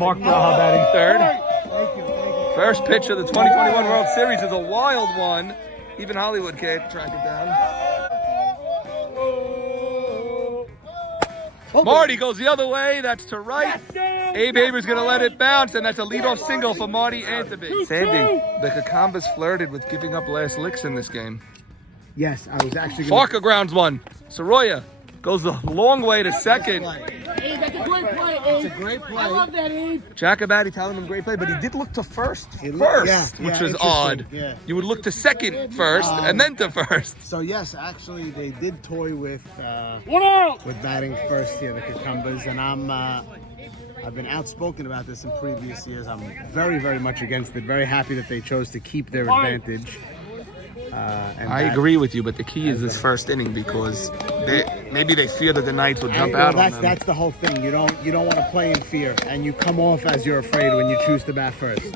Mark Braha batting third. Thank you. First pitch of the 2021 World Series is a wild one. Even Hollywood can't track it down. Marty goes the other way. That's to right. Abe Haber's going to let it bounce, and that's a leadoff single for Marty Anthony. Sandy, the Kakambas flirted with giving up last licks in this game. Yes, I was actually Farka grounds one. Soroya goes the long way to second. Hey, that's a great play, Abe. It's a great play. I love that, Abe. Jacobati telling him great play, but he did look to first, Yeah, which was interesting. odd. Yeah. You would look to second first and then to first. So yes, actually they did toy with batting first here, the Kakambas, and I've been outspoken about this in previous years. I'm very, very much against it. Very happy that they chose to keep their advantage. I agree with you, but the key is this first inning because maybe they fear that the Knights will jump out on them. That's the whole thing. You don't want to play in fear, and you come off as you're afraid when you choose to bat first.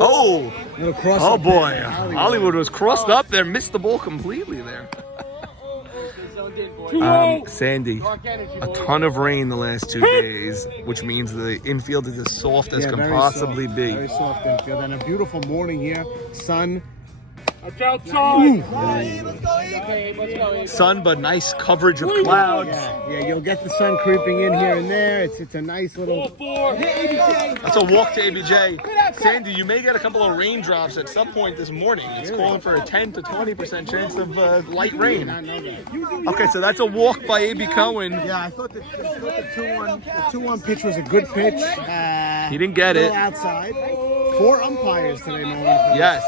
Oh! Little cross Oh up boy, there. Hollywood was crossed up there, missed the ball completely there. Sandy, a ton of rain the last 2 days, which means the infield is as soft as can very possibly soft, be. Very soft infield, and a beautiful morning here. Sun. Sun, but nice coverage of clouds. Yeah, you'll get the sun creeping in here and there. It's a nice little. That's a walk to ABJ. Sandy, you may get a couple of raindrops at some point this morning. It's calling for a 10 to 20% chance of light rain. Okay, so that's a walk by AB Cohen. Yeah, I thought the 2-1 pitch was a good pitch. He didn't get it. Outside. 4 umpires today, Nolan. For Yes.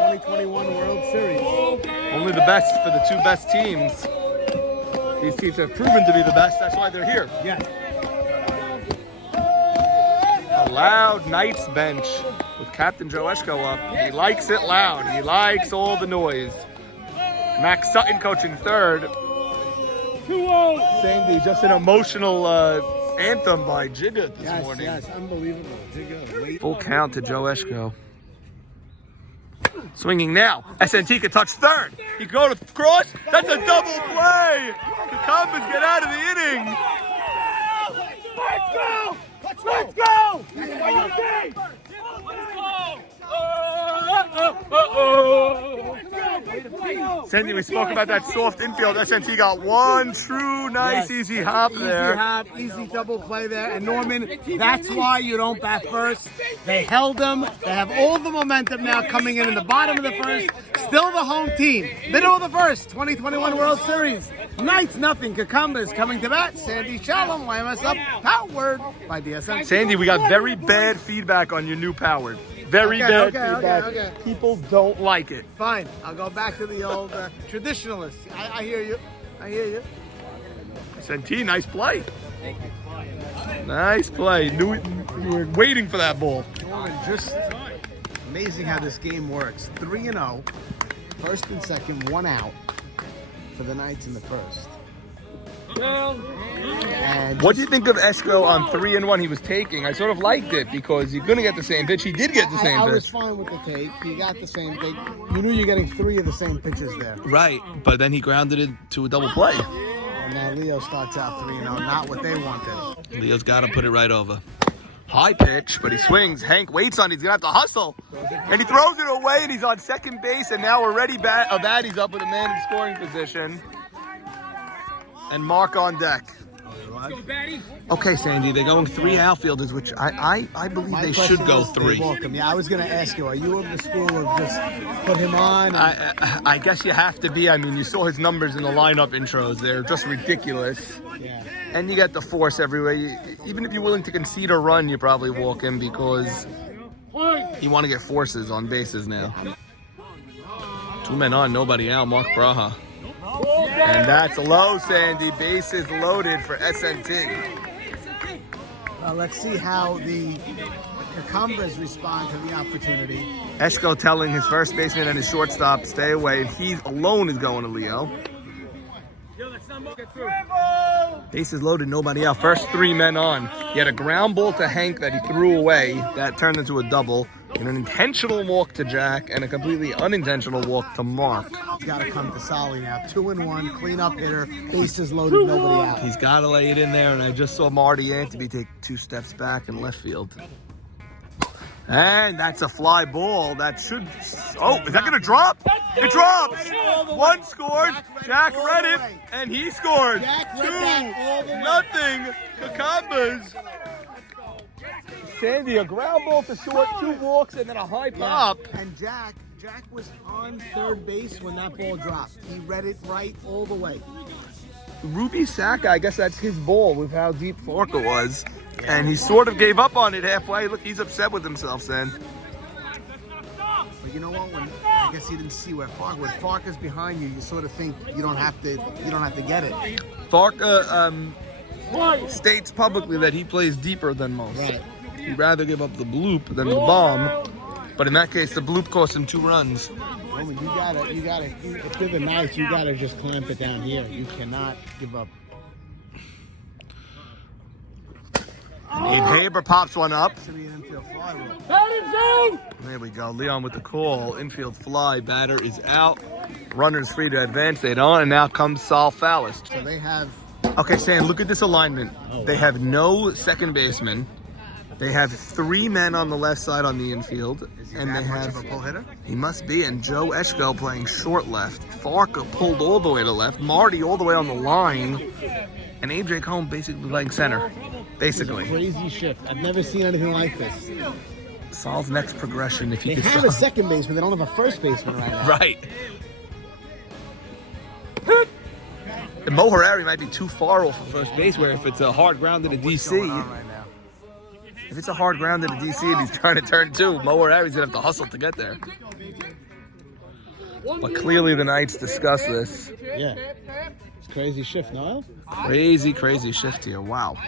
2021 World Series. Only the best for the 2 best teams. These teams have proven to be the best. That's why they're here. Yeah. A loud Knights bench with Captain Joe Eshko up. He likes it loud. He likes all the noise. Max Sutton coaching third. 2-0. Sandy, just an emotional anthem by Jigga this morning. Yes, unbelievable. Jigga, Full count to Joe Eshko. Swinging now. SNT can touch third. He can go to cross. That's a double play. The Kakambas get out of the inning. Let's go! Let's go! Let's go! Sandy, we spoke about that soft infield. SNT got one true nice easy hop there. Easy hop, easy double play there. And Norman, that's why you don't bat first. They held them. They have all the momentum now coming in the bottom of the first. Still the home team. Middle of the first, 2021 World Series. Knights nothing. Kakambas coming to bat. Sandy Shalom, YMS up, powered by DSM. Sandy, we got very bad feedback on your new powered. Very bad feedback. Okay. People don't like it. Fine. I'll go back to the old traditionalists. I hear you. I hear you. SNT, nice play. Nice play. You were waiting for that ball. Norman, just amazing how this game works. 3-0, first and second, 1 out for the Knights in the first. And What do you think of Eshko on 3-1 he was taking? I sort of liked it because you're going to get the same pitch. He did get the same I was pitch. fine with the take. He got the same thing. You knew you're getting 3 of the same pitches there. Right, but then he grounded it to a double play. And now Leo starts out 3-0, not what they wanted. Leo's got to put it right over. High pitch, but he swings. Hank waits on it. He's going to have to hustle. And he throws it away, and he's on second base. And now already Batty's up with a man in scoring position. And Mark on deck. Okay, Sandy, they're going 3 outfielders, which I believe My they question should go is, they 3. walk him. Yeah, I was going to ask you, are you of the school of just put him on? I guess you have to be. I mean, you saw his numbers in the lineup intros. They're just ridiculous. Yeah. And you get the force everywhere. Even if you're willing to concede a run, you probably walk him because you want to get forces on bases now. 2 men on, nobody out. Mark Braha. And that's low, Sandy. Bases loaded for SNT. Let's see how the Kakambas respond to the opportunity. Eshko telling his first baseman and his shortstop, stay away. He alone is going to Leo. Bases loaded, nobody out. First 3 men on. He had a ground ball to Hank that he threw away. That turned into a double. An intentional walk to Jack and a completely unintentional walk to Mark. He's got to come to Solly now. 2-1, cleanup hitter, bases loaded, nobody out. He's got to lay it in there, and I just saw Marty Antony take 2 steps back in left field. And that's a fly ball. That should... Oh, is that going to drop? It drops! One scored. Jack read it, and he scored. 2-0. Cucumbers. Sandy, a ground ball to short, 2 walks, and then a high pop. And Jack was on third base when that ball dropped. He read it right all the way. Ruby Saka, I guess that's his ball with how deep Farka was. And he sort of gave up on it halfway. Look, he's upset with himself, Sen. But you know what? I guess he didn't see where when Farka's behind you, you sort of think you don't have to get it. Farka states publicly that he plays deeper than most. Right. He'd rather give up the bloop than the bomb. But in that case, the bloop cost him 2 runs. Well, you gotta. If you're the Knights, you gotta just clamp it down here. You cannot give up. Abe Haber pops one up. Should be an infield fly rule. There we go. Leon with the call. Infield fly. Batter is out. Runner's free to advance. They don't. And now comes Sal Fallis. So they have. Okay, Sam, look at this alignment. They have no second baseman. They have 3 men on the left side on the infield. And they have... much of a pull hitter? He must be. And Joe Eschko playing short left. Farka pulled all the way to left. Marty all the way on the line. And AJ Cohn basically playing center. Basically. Crazy shift. I've never seen anything like this. Sal's next progression, if you They could have a second baseman. They don't have a first baseman right now. Right. And Mo Harari might be too far off of first base, where if it's a hard ground to the DC, if it's a hard ground to the DC and he's trying to turn 2, Mo Harari's going to have to hustle to get there. But clearly the Knights discuss this. Yeah. It's a crazy shift, Noel. Crazy, crazy shift here. Wow.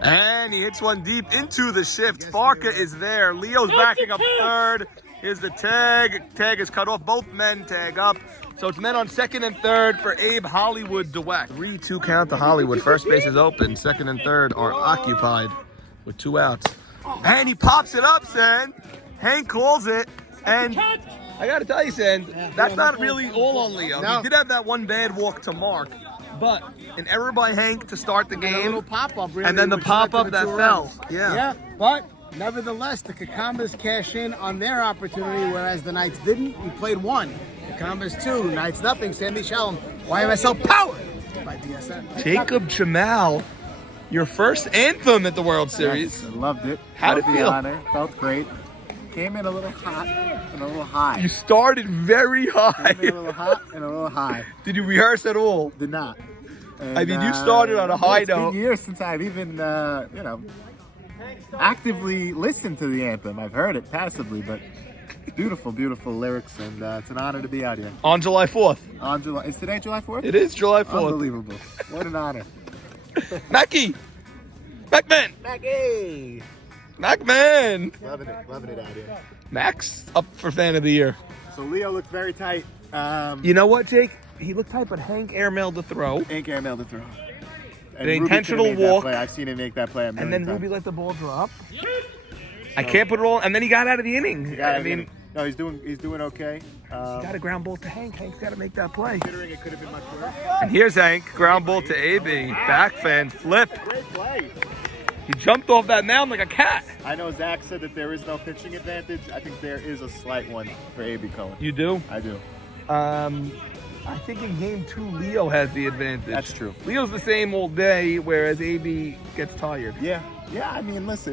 And he hits one deep into the shift. Farka is there. Leo's backing up third. Here's the tag. Tag is cut off. Both men tag up. So it's men on second and third for Abe Hollywood Dweck. 3-2 count to Hollywood. First base is open. Second and third are occupied with 2 outs. And he pops it up, Sen. Hank calls it. And I got to tell you, Sen, that's not really all on Leo. No. He did have that one bad walk to Mark. But an error by Hank to start the A game. little pop-up, really, And then the which led to pop-up the that 2 fell. runs. Yeah. But nevertheless, the Cucumbers cash in on their opportunity, whereas the Knights didn't. We played 1. Cucumbers 2, Knights nothing. Sandy Shalom, YMSL powered by DSN. Jacob Jamal, your first anthem at the World Series. Yes, loved it. How'd Loved it the feel? honor. Felt great. Came in a little hot and a little high. You started very high. Came in a little hot and a little high. Did you rehearse at all? Did not. And, I mean, you started on a high it's note. been years since I've even, actively listened to the anthem. I've heard it passively, but beautiful, beautiful lyrics, and it's an honor to be out here. On July 4th. On July, is today July 4th? It is July 4th. Unbelievable. What an honor. Mackie! Macman! Maggie! Macman! Loving it out here. Max up for fan of the year. So Leo looked very tight. You know what, Jake? He looked tight, but Hank airmailed the throw. Hank airmailed the throw. An And Ruby intentional could've made that walk. play. I've seen him make that play a million And then times. Ruby let the ball drop. I can't put it all. And then he got out of the inning. I mean, no, he's doing okay. he got a ground ball to Hank. Hank's got to make that play. Considering it could have been much worse. And here's Hank. Ground ball to AB. Back fan flip. Great play. He jumped off that mound like a cat. I know Zach said that there is no pitching advantage. I think there is a slight one for A.B. Cohen. You do? I do. I think in game 2, Leo has the advantage. That's true. Leo's the same all day, whereas AB gets tired. Yeah. I mean, listen,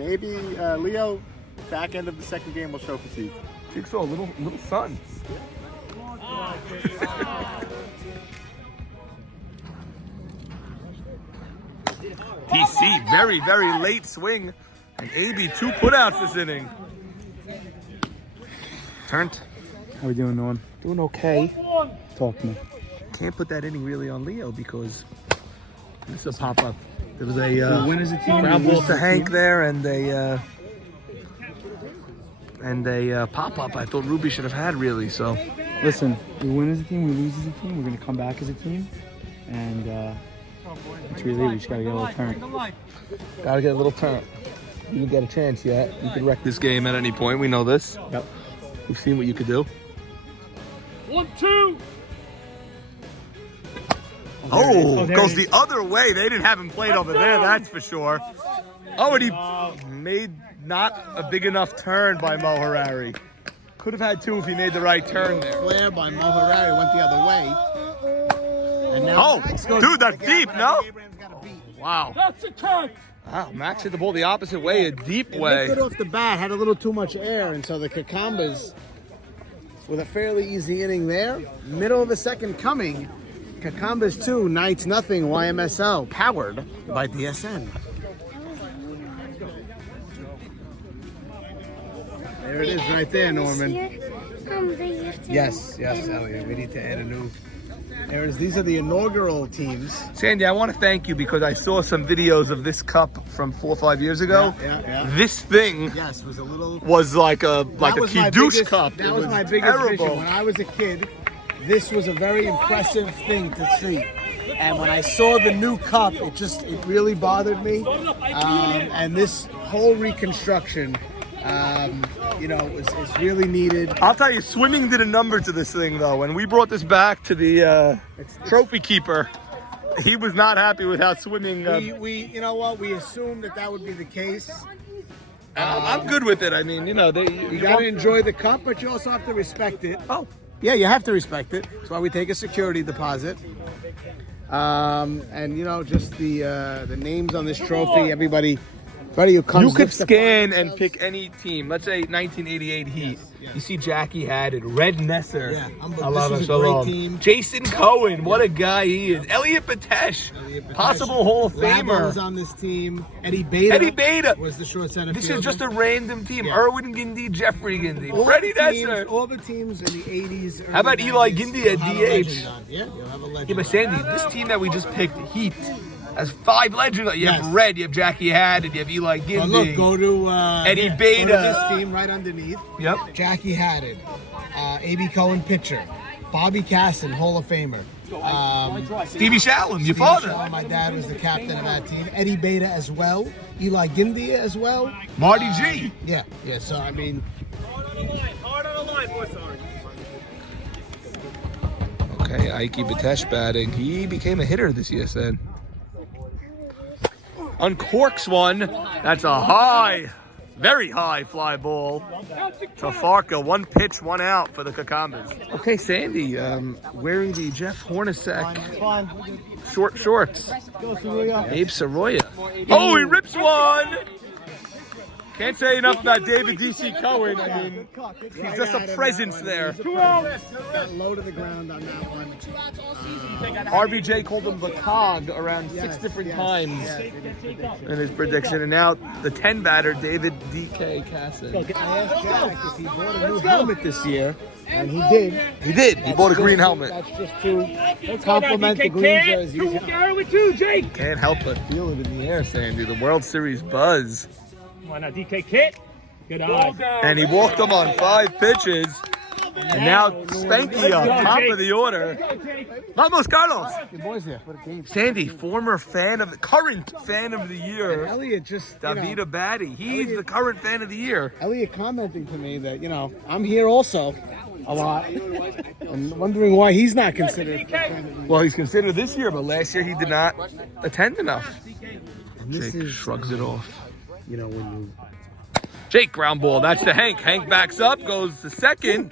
Leo, back end of the second game will show fatigue. Jigsaw, little son. DC, very, very late swing. And AB, 2 putouts this inning. Turned. How we doing, Norm? Doing okay. Talk to me. Can't put that inning really on Leo because this is a pop-up. There was a So win as a team, ground we ball lose to as a Hank team? there and a pop-up I thought Ruby should have had really, so. Listen, we win as a team, we lose as a team. We're going to come back as a team. And it's really, we just got to get a little turn. Gotta get a little turn. You didn't get a chance yet. You could wreck this game at any point. We know this. Yep. We've seen what you could do. 1-2. Oh, there goes it is. the other way. They didn't have him played over there, that's for sure. Oh, and he made not a big enough turn by Mo Harari. Could have had two if he made the right turn there. Flare by Mo Harari went the other way. And now Oh, Max goes dude, that's again, deep, but no? Abraham's got a beat. Wow. That's a catch. Wow, Max hit the ball the opposite way, a deep They way. looked good off the bat, had a little too much air, and so the Kakambas, with a fairly easy inning there, middle of the second coming, Kakambas 2, Knights nothing, YMSL, powered by DSN. There it is right there, Norman. Yes, Elliot, we need to add a new. There it is. These are the inaugural teams. Sandy, I want to thank you because I saw some videos of this cup from 4 or 5 years ago. Yeah. This thing Yes, was a little. was like a That was my Kiddush biggest- cup. That It was my biggest terrible. vision when I was a kid. This was a very impressive thing to see, and when I saw the new cup, it really bothered me. And this whole reconstruction, is really needed. I'll tell you, swimming did a number to this thing, though. When we brought this back to the trophy keeper, he was not happy with how swimming. We you know what? We assumed that would be the case. I'm good with it. I mean, you You got to enjoy the cup, but you also have to respect it. Oh, Yeah, you have to respect it. That's why we take a security deposit. And just the names on this trophy. Everybody who comes. you could looks to scan find and themselves. pick any team. Let's say 1988 Heat. You see Jackie had it. Red Nesser. Yeah, Allah this was a great Shalom. team. Jason Cohen. What a guy he is. Elliot Patesh. Possible Hall of Labo was Famer. on this team. Eddie Beta. Eddie Beta. was the short center. This is fielder. just a random team. Yeah. Erwin Gindi, Jeffrey Gindi, All Freddie the teams- Nesser. All the teams in the 80s. How about early Eli 90s, Gindi you'll at have a DH? legend on. Yeah, you'll have a legend. Yeah, but on. Sandy, this team that we just picked, Heat, has 5 legends. You Yes. have Red, you have Jackie Hadid, you have Eli Gindi. Oh, look, go to Eddie go to Beta. this team right underneath. Yep. Jackie Hadid, A.B. Cohen pitcher, Bobby Casson, Hall of Famer. Stevie Shallon, your Steve father. Shaw, my dad was the captain of that team. Eddie Beta as well. Eli Gindi as well. Marty G. Yeah. So I mean, Hard on the line, boys. Okay, Ike Batesh batting. He became a hitter this year, said. Uncorks one. That's a high, very high fly ball to Farka. 1 pitch, 1 out for the Kakambas. Okay, Sandy, wearing the Jeff Hornacek short shorts. Abe Soroya. Oh, he rips one! Can't say enough about David D.C. Cohen. I mean, he's just a presence there. got low to the ground on that one. RBJ called him the cog around 6 different times in his prediction. And now the 10 batter, David D.K. Casson. I asked Jack if he bought a new helmet this year, and he did. He did. He bought a green helmet. That's just to compliment the green jersey. Go with 2, Jake. Can't help but feel it in the air, Sandy. The World Series buzz. Why not DK Kit? Good eye. And he walked them on 5 pitches. And now Spanky on top of the order. Vamos, Carlos. Your boys there. What a game. Sandy, former current fan of the year, Elliot just, David Abadi. He's the current fan of the year. Elliot commenting to me that, I'm here also a lot. I'm wondering why he's not considered. Well, he's considered this year, but last year he did not attend enough. And this Jake is, shrugs it off. when you. Jake, ground ball. That's to Hank. Hank backs up, goes to second.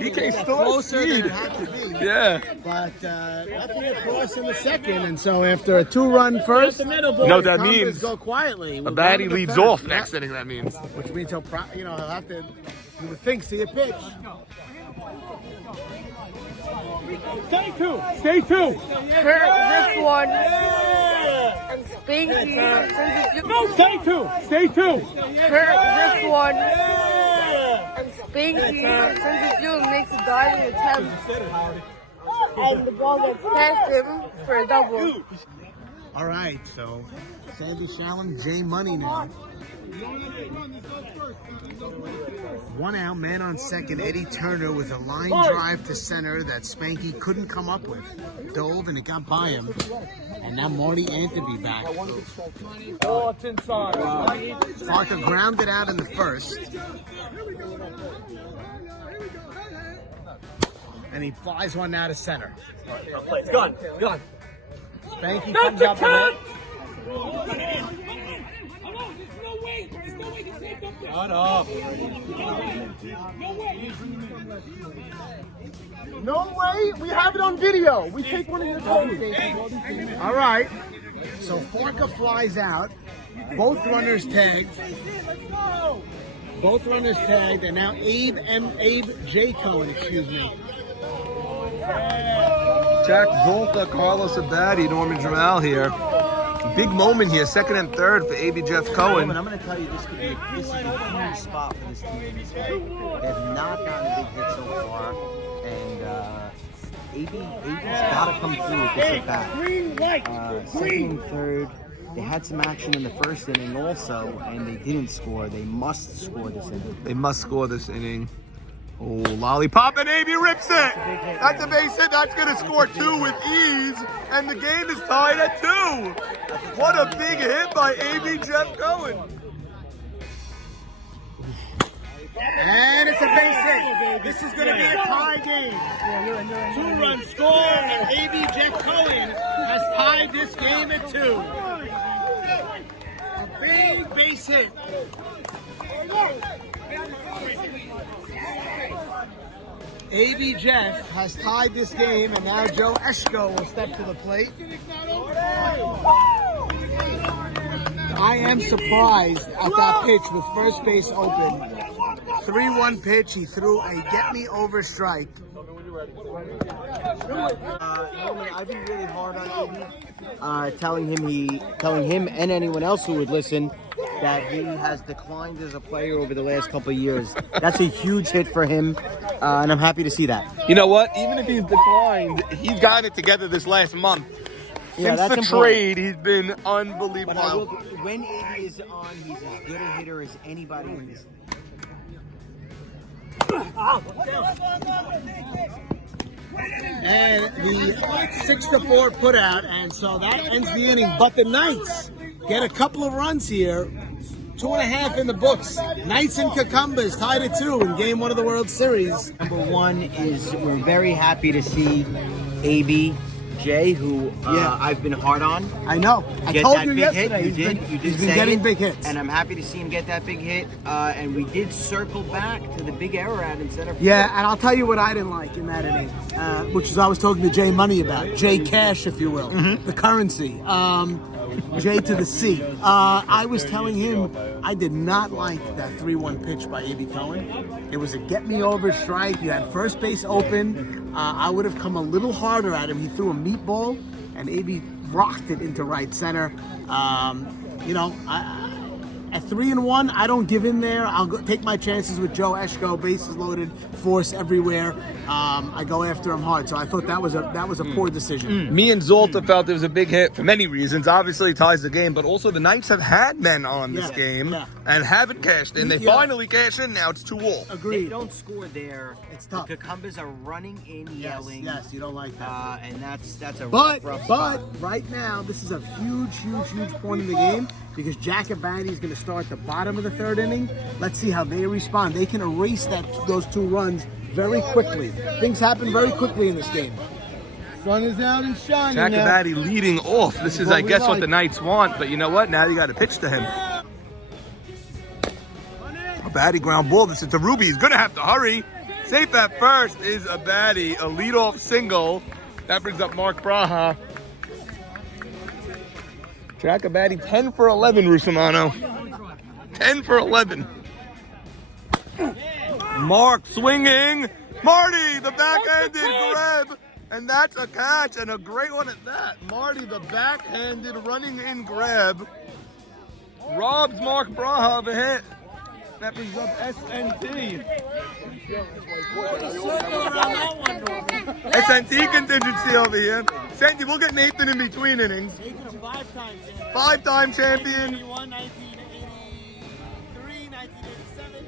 DK still has Closer than speed. it had to be. Yeah. But nothing across in the second, and so after a 2-run first, You know what that Kakambas means? go quietly. A baddie leads off next inning, that means. Which means he'll have to, you would think, see a pitch. Stay 2. Stay 2. Kurt ripped one. And Spanky, No, stay 2. Stay 2. Kurt ripped one. And Spanky, since the field makes a diving attempt. And the ball gets past him for a double. All right, so Sandy Shallon, J Money now. 1 out, man on second. Eddie Turner with a line drive to center that Spanky couldn't come up with. Dove and it got by him. And now Marty Anthony back. Parker grounded out in the first. And he flies one now to center. Gone. Spanky comes up with it. Shut up. No way! We have it on video. We take one of your toes. All right. So Parker flies out. Both runners tagged. And now Abe J. Cohen, excuse me. Jack Zolta, Carlos Abadi, Norman Jamal here. Big moment here, second and third for AB Jeff Cohen. I'm going to tell you, this is a huge spot for this team in this game. They have not gotten a big hit so far, and AB's got to come through with this at bat. Second and third, they had some action in the first inning also, and they didn't score. They must score this inning. They must score this inning. Oh, lollipop, and AB rips it. That's a base hit. That's going to score 2 with ease, and the game is tied at 2. What a big hit by AB Jeff Cohen. And it's a base hit. This is going to be a tie game. 2-run score, and AB Jeff Cohen has tied this game at 2. A big base hit. AB Jeff has tied this game, and now Joe Eschko will step to the plate. I am surprised at that pitch with first base open. 3-1 pitch. He threw a get-me-over strike. Normally, I've been really hard on AB, telling him and anyone else who would listen that he has declined as a player over the last couple of years. That's a huge hit for him, and I'm happy to see that. You know what? Even if he's declined, he's gotten it together this last month. Yeah, Since the that's trade, he's been But unbelievable. when AB is on, he's as good a hitter as anybody in this. And the 6-4 put out, and so that ends the inning. But the Knights get a couple of runs here. 2.5 in the books. Knights and Cucumbers tied at 2 in Game 1 of the World Series. Number one is we're very happy to see AB J, who I've been hard on. I know. I Get told that you big yesterday. hit. You did He's been say getting it, big hits. and I'm happy to see him get that big hit. And we did circle back to the big error out in center field. Yeah, and I'll tell you what I didn't like in that inning, which is I was talking to Jay Money about. Jay Cash, if you will. The currency. J to the C. I was telling him I did not like that 3-1 pitch by A.B. Cohen. It was a get-me-over strike. You had first base open. I would have come a little harder at him. He threw a meatball, and A.B. rocked it into right center. At 3-1, I don't give in there. I'll take my chances with Joe Eschko, bases loaded, force everywhere. I go after him hard. So I thought that was a poor decision. Me and Zolta felt it was a big hit for many reasons. Obviously, it ties the game, but also the Knights have had men on this game and haven't cashed in. They finally cash in. Now it's 2-all. Agreed. They don't score there. It's tough. The Cucumbers are running in, yelling. Yes, you don't like that. And that's a But rough spot. right now, this is a huge point in the game because Jack Abadi is going to start the bottom of the third inning. Let's see how they respond. They can erase those 2 runs very quickly. Things happen very quickly in this game. Sun is out and shining Jack now. Abadi leading off. This is, I guess, what the Knights want. But you know what? Now you got to pitch to him. Abadi ground ball. This is to Ruby. He's going to have to hurry. Safe at first is Abadi. A leadoff single. That brings up Mark Braha. Jack Abadi 10 for 11, Rusumano. 10 for 11. Mark swinging. Marty, the backhanded grab. And that's a catch, and a great one at that. Marty, the backhanded running in grab. Robs Mark Braha of a hit. That brings up SNT. SNT contingency over here. Sandy, we'll get Nathan in between innings. Nathan, a five-time champion. Five-time champion. 1983, 1987,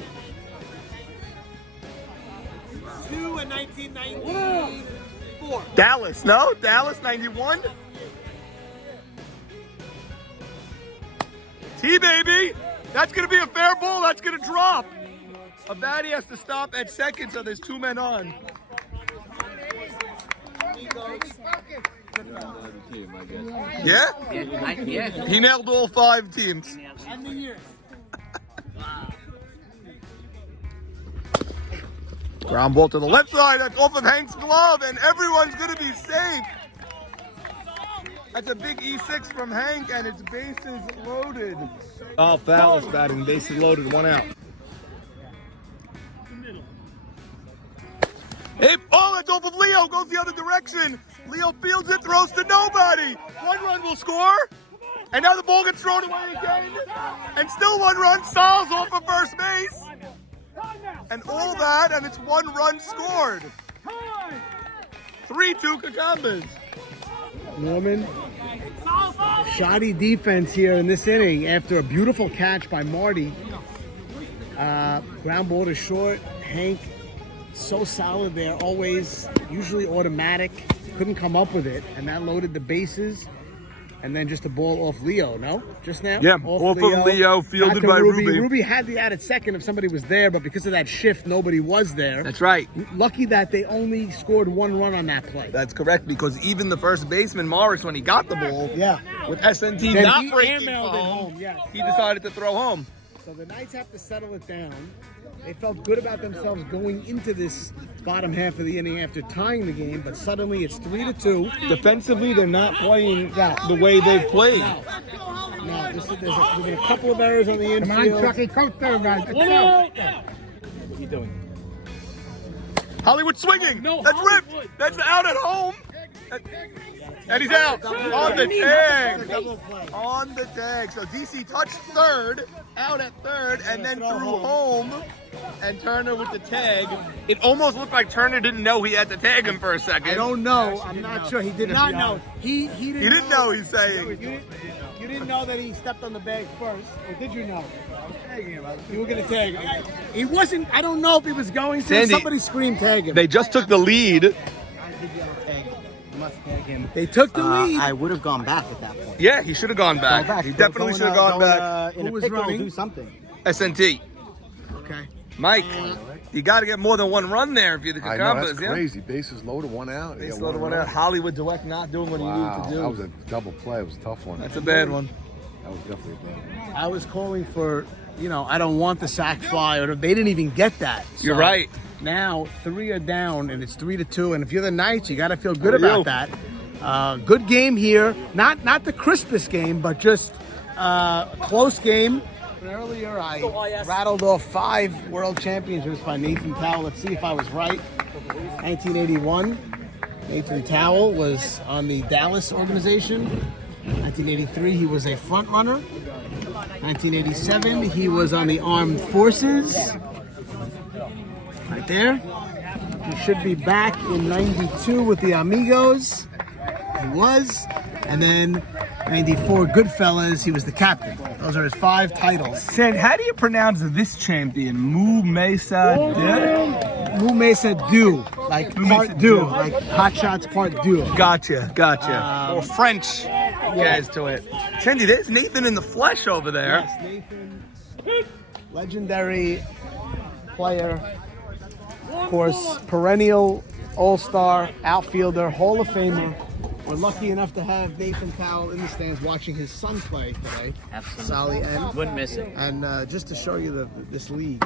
1992, and 1994. Dallas, no? Dallas, 91? T-baby. That's going to be a fair ball. That's going to drop. Abadi has to stop at second, so there's two men on. Yeah? Yeah. He nailed all 5 teams. Ground ball to the left side. That's off of Hank's glove, and everyone's going to be safe. That's a big E6 from Hank, and it's bases loaded. Oh, foul is batting. Bases loaded, 1 out. Hey, oh, that's off of Leo. Goes the other direction. Leo fields it, throws to nobody. 1 run will score. And now the ball gets thrown away again. And still 1 run. Sal's off of first base. And all that, and it's 1 run scored. 3-2 Cucumbers. Norman, shoddy defense here in this inning after a beautiful catch by Marty. Ground ball to short. Hank, so solid there, always, usually automatic. Couldn't come up with it, and that loaded the bases. And then just a ball off Leo, no? Just now? Yeah, off of Leo, fielded by Ruby. Ruby had the out at second if somebody was there, but because of that shift, nobody was there. That's right. Lucky that they only scored 1 run on that play. That's correct, because even the first baseman, Morris, when he got the ball, with SNT Then not he breaking airmailed it home, home, yes. he decided to throw home. So the Knights have to settle it down. They felt good about themselves going into this bottom half of the inning after tying the game, but suddenly it's 3-2. Defensively, they're not playing the way they've played. Now, there's been a couple of errors on the infield. Coach there, guys. What are you doing? Hollywood swinging. That's ripped. That's out at home. And he's out on the tag. On the tag. So DC touched third, out at third, and then threw home. And Turner with the tag. It almost looked like Turner didn't know he had to tag him for a second. I don't know. I'm not sure. He did not know. He didn't know he's saying. You didn't know that he stepped on the bag first, or did you know? You were going to tag him. He wasn't. I don't know if he was going to. Sandy, somebody screamed tag him. They just took the lead. They took the lead. I would have gone back at that point. Yeah, he should have gone back. He definitely should have gone back. In Who a was pickle, running? do something. SNT. Okay. Mike, you got to get more than 1 run there if you're the I know, that's Cucumbers, yeah? crazy. Bases loaded, 1 out. Base loaded, 1 out. Hollywood Dweck not doing what he needed to do. That was a double play. It was a tough one. That's a bad one. That was definitely a bad one. I was calling for, I don't want the sack fly, or they didn't even get that. You're right. Now 3 are down, and it's 3-2. And if you're the Knights, you got to feel good about that. Good game here. Not the crispest game, but just a close game. Earlier, I rattled off 5 world championships by Nathan Towell. Let's see if I was right. 1981, Nathan Towell was on the Dallas organization. 1983, he was a front runner. 1987, he was on the Armed Forces. Right there. He should be back in 92 with the Amigos. He was. And then 94 Goodfellas, he was the captain. Those are his 5 titles. Sand, how do you pronounce this champion? Mu Mesa Mu Mesa Du, like part du, like Hot Shots part du. Gotcha. Or French guys to it. Cindy, there's Nathan in the flesh over there. Yes, Nathan, legendary player, of course, perennial all-star, outfielder, Hall of Famer. We're lucky enough to have Nathan Towell in the stands watching his son play today. Absolutely. Solly N. Wouldn't miss it. And just to show you this league,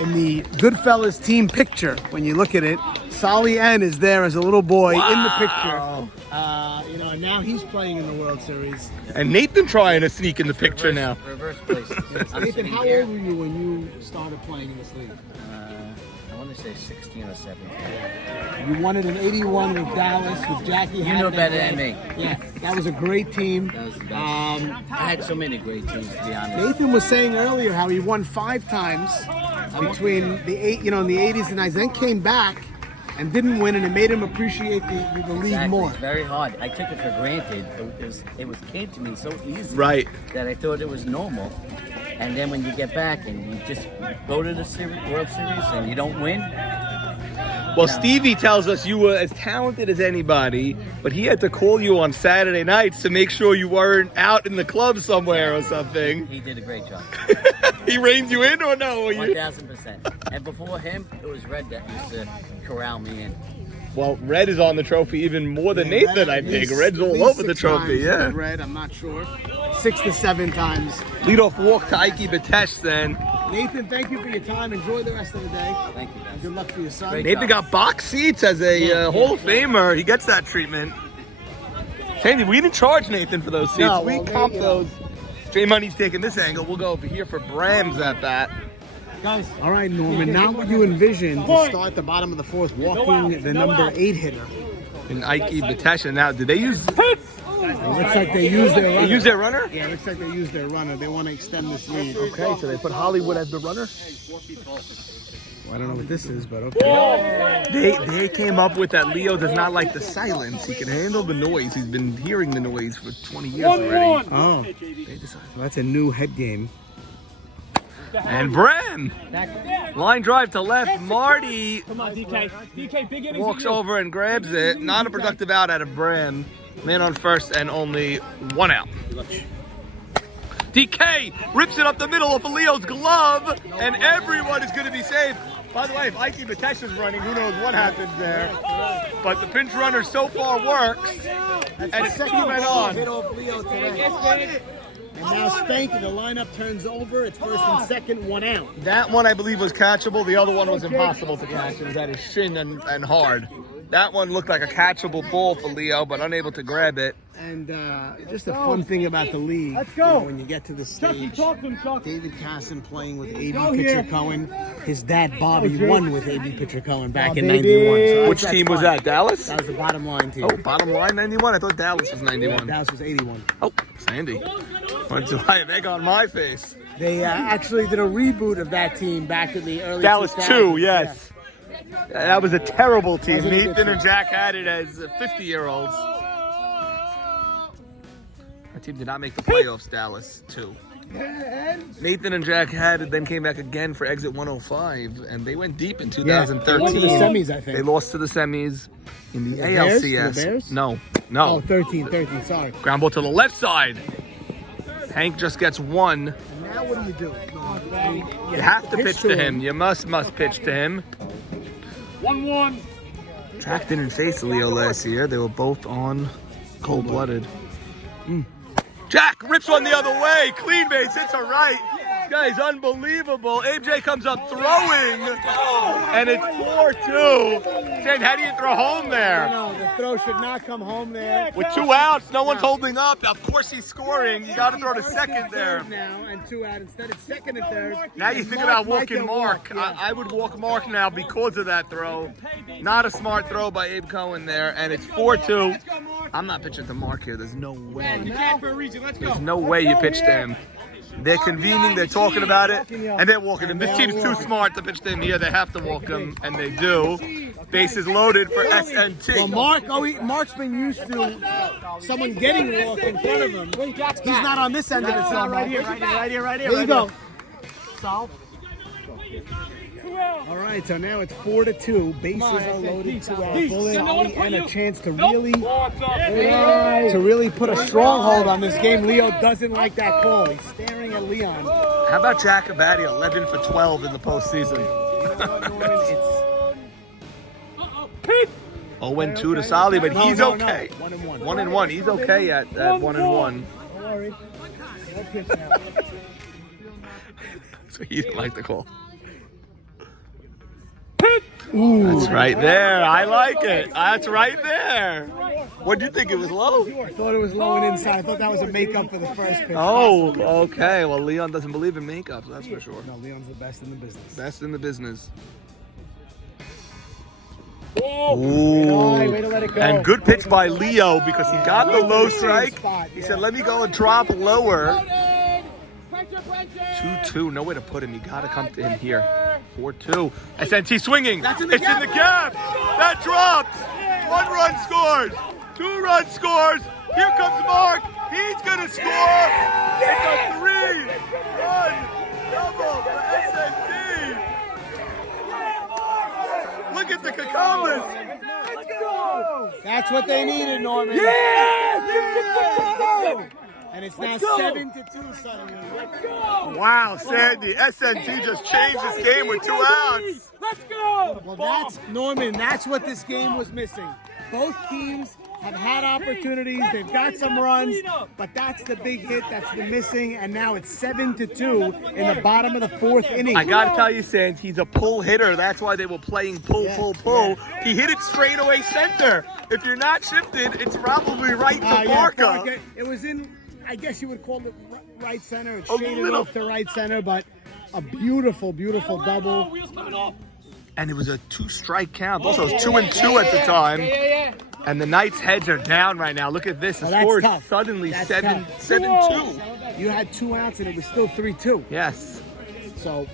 in the Goodfellas team picture, when you look at it, Solly N is there as a little boy in the picture. And now he's playing in the World Series. And Nathan trying to sneak in the picture now. Reverse places. Nathan, how old were you when you started playing in this league? I want to say 16 or 17. You won it in 81 with Dallas, with Jackie. You know better than me. Yeah, that was a great team. That was the best. I had so many great teams, to be honest. Nathan was saying earlier how he won 5 times between the in the 80s and 90s, then came back and didn't win, and it made him appreciate the league Exactly. more. It's very hard. I took it for granted. It was came to me so easy. Right. That I thought it was normal. And then when you get back and you just go to the World Series and you don't win. Well, Stevie tells us you were as talented as anybody, but he had to call you on Saturday nights to make sure you weren't out in the club somewhere or something. He did a great job. He reined you in or no? 1,000%. And before him, it was Red that used to corral me in. Well, Red is on the trophy even more than Yeah, Nathan, Red I at think. least- Red's at all least over the 6 trophy, times yeah. with Red, I'm not sure. 6 to 7 times. Leadoff walk to Ike Batesh then. Nathan, thank you for your time. Enjoy the rest of the day. Thank you, guys. Good luck for your son. Great. Nathan got box seats as a Hall of Famer. He gets that treatment. Sandy, we didn't charge Nathan for those seats. No, we well, comped you know. those. J Money's taking this angle. We'll go over here for Bram's at bat. All right, Norman, not what you envisioned to start the bottom of the 4th, walking the number 8 hitter. And Ike Batesh. Now, did they use? It looks like they used their runner. They use their runner? Yeah, it looks like they used their runner. They want to extend this lead. Okay, so they put Hollywood as the runner. Well, I don't know what this is, but okay. They came up with that Leo does not like the silence. He can handle the noise. He's been hearing the noise for 20 years already. Oh, They decided. well, that's a new head game. And Bram! Line drive to left. Marty Come on, DK. DK, big innings. walks over and grabs it. Not a productive out of Bram. Man on first and only 1 out. DK rips it up the middle of Leo's glove, and everyone is going to be saved. By the way, if Ike Batesh is running, who knows what happens there. But the pinch runner so far works. And it's 2 men on. Hit off Leo today. And now Spanky, the lineup turns over. It's first and second, 1 out. That one I believe was catchable. The other one was impossible to catch. It was at his shin and hard. That one looked like a catchable ball for Leo, but unable to grab it. And just a fun thing about the league, Let's go. when you get to the stage, Talk to him, Chuck. David Casson playing with A.B. Go Pitcher here. Cohen. His dad, Bobby, Okay. won with A.B. Pitcher Cohen back Oh, in baby. 91. So Which that's team was fun. that? Dallas? That was the bottom line team. Oh, bottom line 91? I thought Dallas was 91. Dallas was 81. Oh, Sandy. Went to I have egg on my face. They actually did a reboot of that team back in the early Dallas 2000s. 2, yes. That was a terrible team. That was a good Nathan team. and Jack had it as 50-year-olds. Our team did not make the playoffs, Dallas 2. Nathan and Jack had it, then came back again for exit 105, and they went deep in 2013. They went to the semis, I think. They lost to the semis in the Bears? ALCS. The Bears? No. Oh, 13, sorry. Ground ball to the left side. Hank just gets one. And now what do you do? You have to pitch to him. You must pitch to him. 1-1. Jack didn't face Leo last year. They were both on cold-blooded. Jack rips one the other way. Clean base, hits a right. This guy's unbelievable. AJ comes up throwing, and it's 4-2. Shane, how do you throw home there? No, the throw should not come home there. With 2 outs, no one's holding up. Of course he's scoring. You got to throw to second there. Now and 2 out instead. It's second and third. Now you And think Mark about might walking get Mark. walked, yeah. I would walk Mark now because of that throw. Not a smart throw by Abe Cohen there, and it's 4-2. I'm not pitching to Mark here. There's no way. There's no way you pitch to him. They're convening, they're talking about it, and they're walking him. This team's too smart to pitch to him here. They have to walk him, and they do. Bases loaded for Well, SNT. Mark's been used to someone getting walked in front of him. He's not on this end of it. So Right here. There you go. All right, so now it's 4-2. Bases are loaded to Bullet and a chance to really put a stronghold on this game. Leo doesn't like that call. He's staring at Leon. How about Jack Abadi, 11 for 12 in the postseason? 0-2 to Solly, but he's No. okay. 1-1. 1-1. He's okay at 1-1. Don't worry. No pitch now. So he didn't like the call. That's right there. I like it. That's right there. What do you think? It was low? I thought it was low and inside. I thought that was a makeup for the first pitch. Oh, okay. Well, Leon doesn't believe in makeups, that's for sure. No, Leon's the best in the business. Best in the business. Way to let it go. And good pitch by Leo because he got the low strike. He said, let me go and drop lower. 2-2. No way to put him. You got to come to him here. 4-2. SNT swinging. That's in the It's gap. in the gap. That drops. 1 run scores. 2 run scores. Here comes Mark. He's going to score. It's a 3-run double for SNT. Look at the Cucumbers. That's what they needed, Norman. And it's now 7-2 suddenly. Wow, Sandy. SNT just changed this game with 2 outs. Well, that's Norman. That's what this game was missing. Both teams have had opportunities. They've got some runs, but that's the big hit that's been missing. And now it's 7-2 in the bottom of the 4th inning. I gotta tell you, Sands, he's a pull hitter. That's why they were playing pull. He hit it straight away center. If you're not shifted, it's probably right to Barca. It was in, I guess you would call it right center. It's A shaded little. off to right center, but a beautiful, beautiful double. Wheels coming off. And it was a 2-strike count. Also, it was 2-2 at the time. And the Knights' heads are down right now. Look at this. The that's score is tough. suddenly That's 7-2. You had 2 outs and it was still 3-2. Yes, So,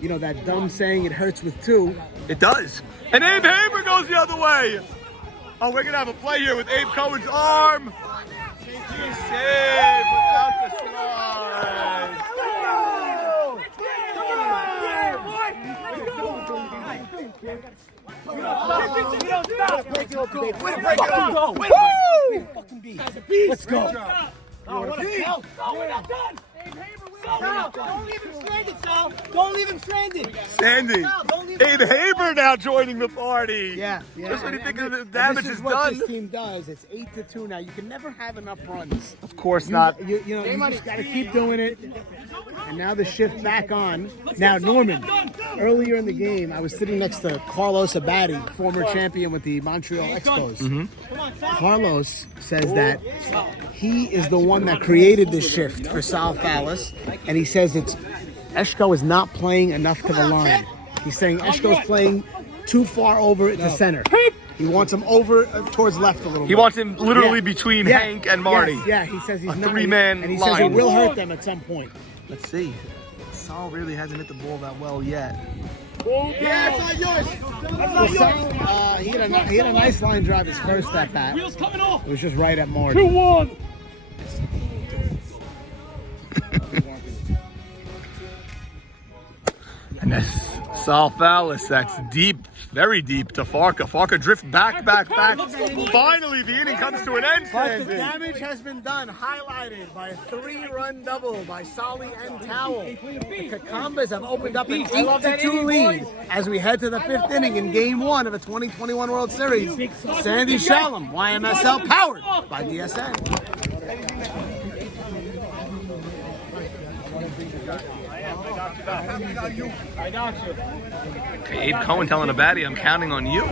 you know that dumb saying, it hurts with 2. it does. And Abe Haber goes the other way. Oh, we're going to have a play here with Abe Cohen's arm. He saved without the slide. Let's go. Don't leave him stranded. Sandy, Abe Haber now joining the party. Yeah. Just when you think of the And damage this is is what done. this team does. It's 8-2 now. You can never have enough runs. Of course not. You just got to keep doing it. And now the shift back on. Now, Norman, earlier in the game, I was sitting next to Carlos Abadi, former champion with the Montreal Expos. Carlos says that he is the one that created this shift for Sal Fallis, and he says Eshko is not playing enough to the line. He's saying Eshko's playing too far over to center. He wants him over towards left a little bit. He wants him literally Yeah. between Yeah. Hank and Marty. Yes, yeah, he says he's A not. 3-man and he says it line. will hurt them at some point. Let's see. Saul really hasn't hit the ball that well yet. He had a nice line drive his first at bat. Wheels coming off. It was just right at Marty. 2-1. And that's Sal Fallis. That's deep, very deep to Farka. Farka drift back. Finally, the inning comes to an end, But the Sandy. damage has been done, highlighted by a 3-run double by Solly and Towel. The Cucumbers have opened up an 8-2 lead as we head to the 5th inning in Game 1 of the 2021 World Series. Sandy Shalom, YMSL, powered by DSN. Okay, Abe Cohen telling a baddie, I'm counting on you.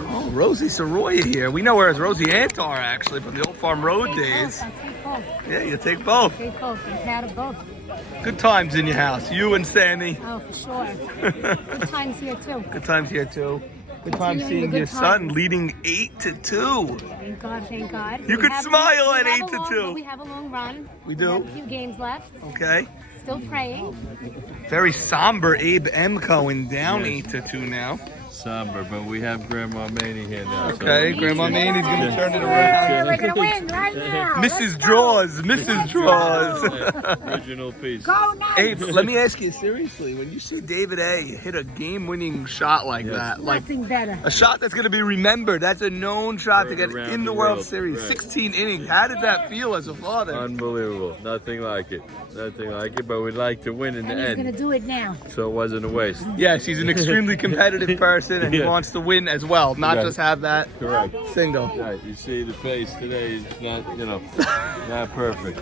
Oh, Rosie Soroya here. We know her as Rosie Antar, actually, from the Old Farm Road days. I'll take both. Yeah, you take both. Take both. I'm proud of both. Good times in your house, you and Sandy. Oh, for sure. Good times here, too. Good times here, too. Good times Continuing the seeing good your son times. leading 8-2. Thank God, thank God. You could smile at 8-2. We have a long run. We do? have a few games left. Okay. Still praying. Very somber Abe M. Cohen down 8-2 now. Somber, but we have Grandma Maney here now. Okay, Grandma Maney's going to turn it around. We're going to win right now. Mrs. Draws, Mrs. Draws. Original piece. Go now. Abe, let me ask you seriously, when you see David A. hit a game-winning shot like that, like Nothing better. a shot that's going to be remembered, that's a known shot to get Around in the the World world, Series, right. 16 innings. How did that feel as a father? Unbelievable. Nothing like it. Nothing like it, but we'd like to win in the And he's going to end. do it now. So it wasn't a waste. Yes, he's an extremely competitive person, and he Yeah. wants to win as well, not Right. just have that Correct. single. Right. You see the face today is not, not perfect.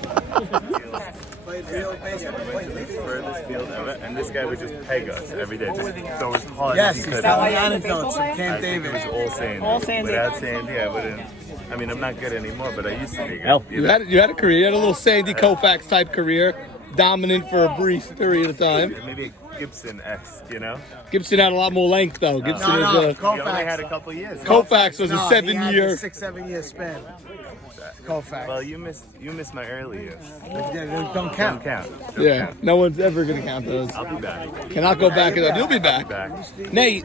Furthest field ever, and this guy would just peg us every day, just throw as hard Yes, as he's he could. telling anecdotes from Camp I think David. it was all Sandy. Without Sandy, I wouldn't. I mean, I'm not good anymore, but I used to be good. You had a career, you had a little Sandy Koufax type career, dominant for a brief period of time. Maybe Gibson-esque, you know? Gibson had a lot more length, though. Gibson No, is no, a... He only had a Koufax. couple years. Koufax was a No, he had the 7-year... 6-7 year span. Koufax. Well, you missed my early years. Don't count. Don't count. Yeah, no one's ever going to count those. I'll be back. Cannot go back. You'll be back. Nate,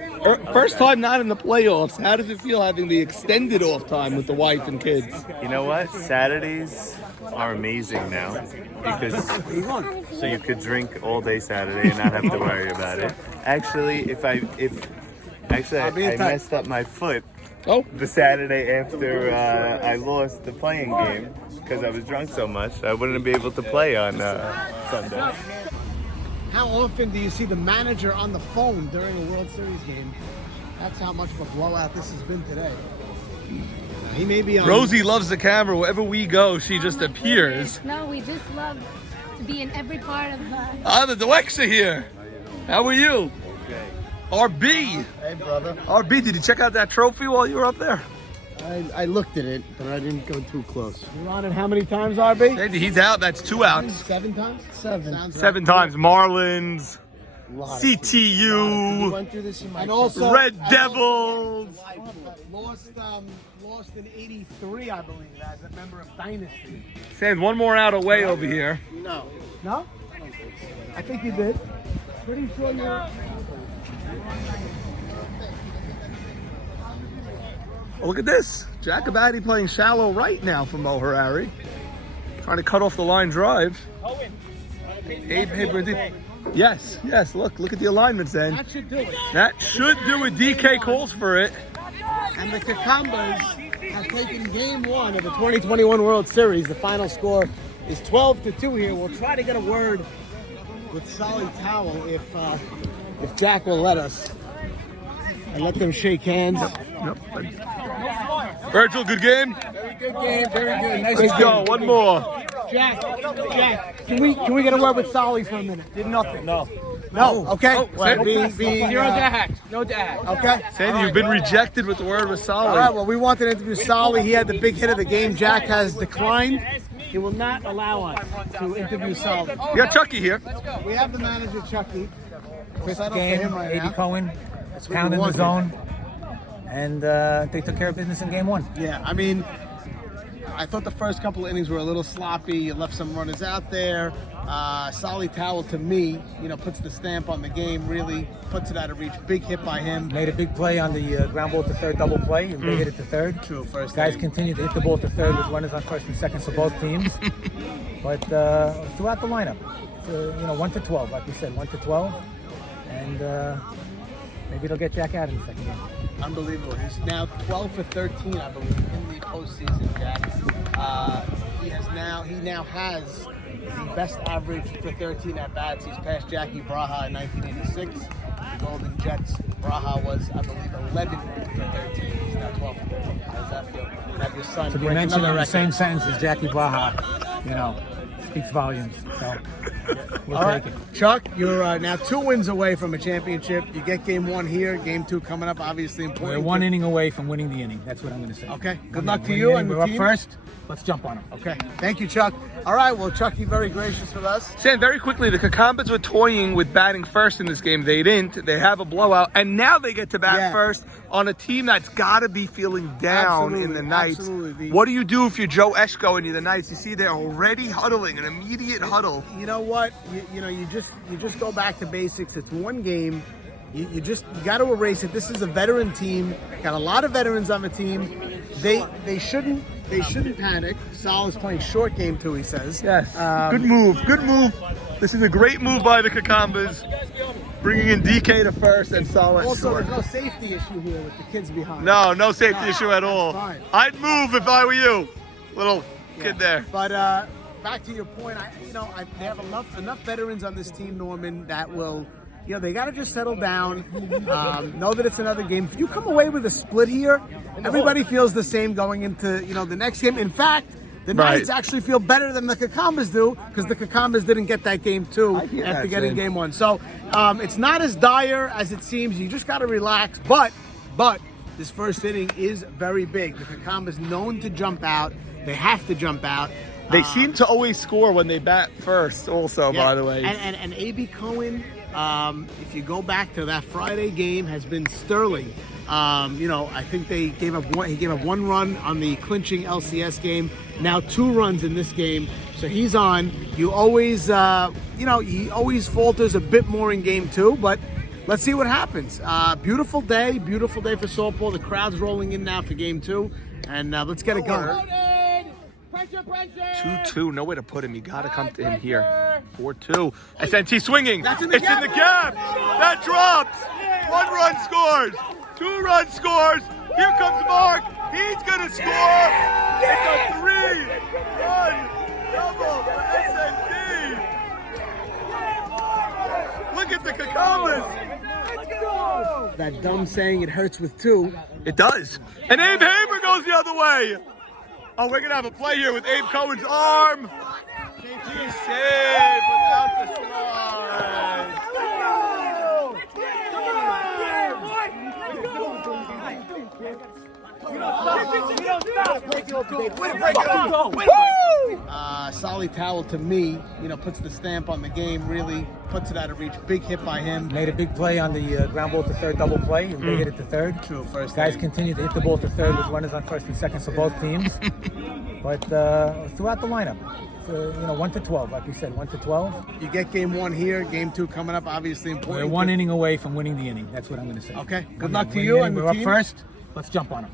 first time not in the playoffs. How does it feel having the extended off time with the wife and kids? You know what? Saturdays are amazing now because so you could drink all day Saturday and not have to worry about it. Actually, I messed up my foot the Saturday after I lost the playing game because I was drunk so much. I wouldn't be able to play on Sunday. How often do you see the manager on the phone during a World Series game? That's how much of a blowout this has been today. He may be on. Rosie loves the camera. Wherever we go, she just appears. No, we just love to be in every part of the... The Dwexa here. How are you? Okay. RB. Hey, brother. RB, did you check out that trophy while you were up there? I looked at it, but I didn't go too close. You're on it how many times, RB? He's out. That's 2 outs. 7 times? 7. 7 times. Marlins. You CTU. went through this in my and also Red Devils. Lost in '83, I believe, as a member of Dynasty. Sand one more out away over here. No. No? I think you did. Pretty sure you're. Oh, look at this. Jacobati playing shallow right now for Mo Harari. Trying to cut off the line drive. Abe Hibber. Yes. Look at the alignment, then. That should do it. That should do it. DK calls for it. And the Kakambas have taken game 1 of the 2021 World Series. The final score is 12-2 here. We'll try to get a word with Solly Towel if Jack will let us. And let them shake hands. Virgil, good game? Very good game, very good. Nice Let's go, one more. Jack, can we get a word with Solly for a minute? Did nothing. No, okay. Zero Dax. No Dax. Okay. Sandy, you've been rejected with the word with Solly. All right, well, we wanted to interview Solly. He had the big hit of the game. Jack has declined. He will not allow us to interview Solly. You got Chucky here. We have the manager, Chucky. Quick Settle for game, him right 80 now. Cohen, That's what pound we in the wanted. zone, and they took care of business in game 1. Yeah, I mean, I thought the first couple of innings were a little sloppy. You left some runners out there. Solly Towel, to me, puts the stamp on the game, really puts it out of reach. Big hit by him. Made a big play on the ground ball to third double play, and they hit it to third. True, first Guys inning. continue to hit the ball to third with runners on first and second for both teams. But throughout the lineup, 1 to 12, like we said, 1 to 12. And maybe it'll get Jack out in the second game. Unbelievable. He's now 12 for 13, I believe, in the postseason, Jack. He now has the best average for 13 at-bats. He's passed Jackie Braha in 1986. The Golden Jets, Braha was, I believe, 11 for 13. He's now 12 for 13. How does that feel? And have your son To be break mentioned another in the record. same sentence as Jackie Braha, speaks volumes. So we'll All take right, it. Chuck, you're now 2 wins away from a championship. You get game 1 here, game 2 coming up, obviously We're important. 1 inning away from winning the inning. That's what I'm going to say. Okay, good We're luck to winning you the and inning. the We're team. up first. Let's jump on them. Okay, thank you, Chuck. All right, well, Chuck, you're very gracious with us. Sand, very quickly, the Kakambas were toying with batting first in this game. They didn't. They have a blowout, and now they get to bat first on a team that's got to be feeling down in the Knights. Absolutely. What do you do if you're Joe Eschko and you're the Knights? You see they're already huddling, an immediate huddle. You know what? You just go back to basics. It's one game. You got to erase it. This is a veteran team. Got a lot of veterans on the team. They shouldn't panic. Sal is playing short game too, he says. Yes. Good move. This is a great move by the Kakambas, bringing in DK to first and Salah at Also, short. there's no safety issue here with the kids behind. No safety issue at all. fine. I'd move if I were you, little kid there. But back to your point, they have enough veterans on this team, Norman, that will. They got to just settle down, know that it's another game. If you come away with a split here, everybody feels the same going into, the next game. In fact, the Knights actually feel better than the Kakambas do because the Kakambas didn't get that game too after getting game 1. So it's not as dire as it seems. You just got to relax. But this first inning is very big. The Kakambas known to jump out. They have to jump out. They seem to always score when they bat first also, by the way. And A.B. Cohen if you go back to that Friday game, has been sterling. I think they gave up one. He gave up 1 run on the clinching LCS game. Now 2 runs in this game. So he's on. You always, he always falters a bit more in game 2, but let's see what happens. Beautiful day for softball. The crowd's rolling in now for game 2, and let's get it going. 2-2, no way to put him. You gotta come to him here. 4-2. SNT swinging. It's in the gap. That drops. 1 run scores. 2 run scores. Here comes Mark. He's gonna score. It's a 3-run double for SNT. Look at the Kakamas. That dumb saying, it hurts with 2. It does. And Abe Haber goes the other way. Oh, we're gonna have a play here with Abe Cohen's arm. He's saved without the slide. Solly Towel, to me, puts the stamp on the game, really puts it out of reach. Big hit by him. Made a big play on the ground ball to third double play. And they hit it to third. True, first Guys inning. continue to hit the ball to third with runners on first and second for both teams. But throughout the lineup, it's, 1 to 12, like we said, 1 to 12. You get game 1 here, game 2 coming up, obviously important. We're 1 inning away from winning the inning. That's what I'm going to say. Okay, good luck to you and the We're team. up first. Let's jump on them.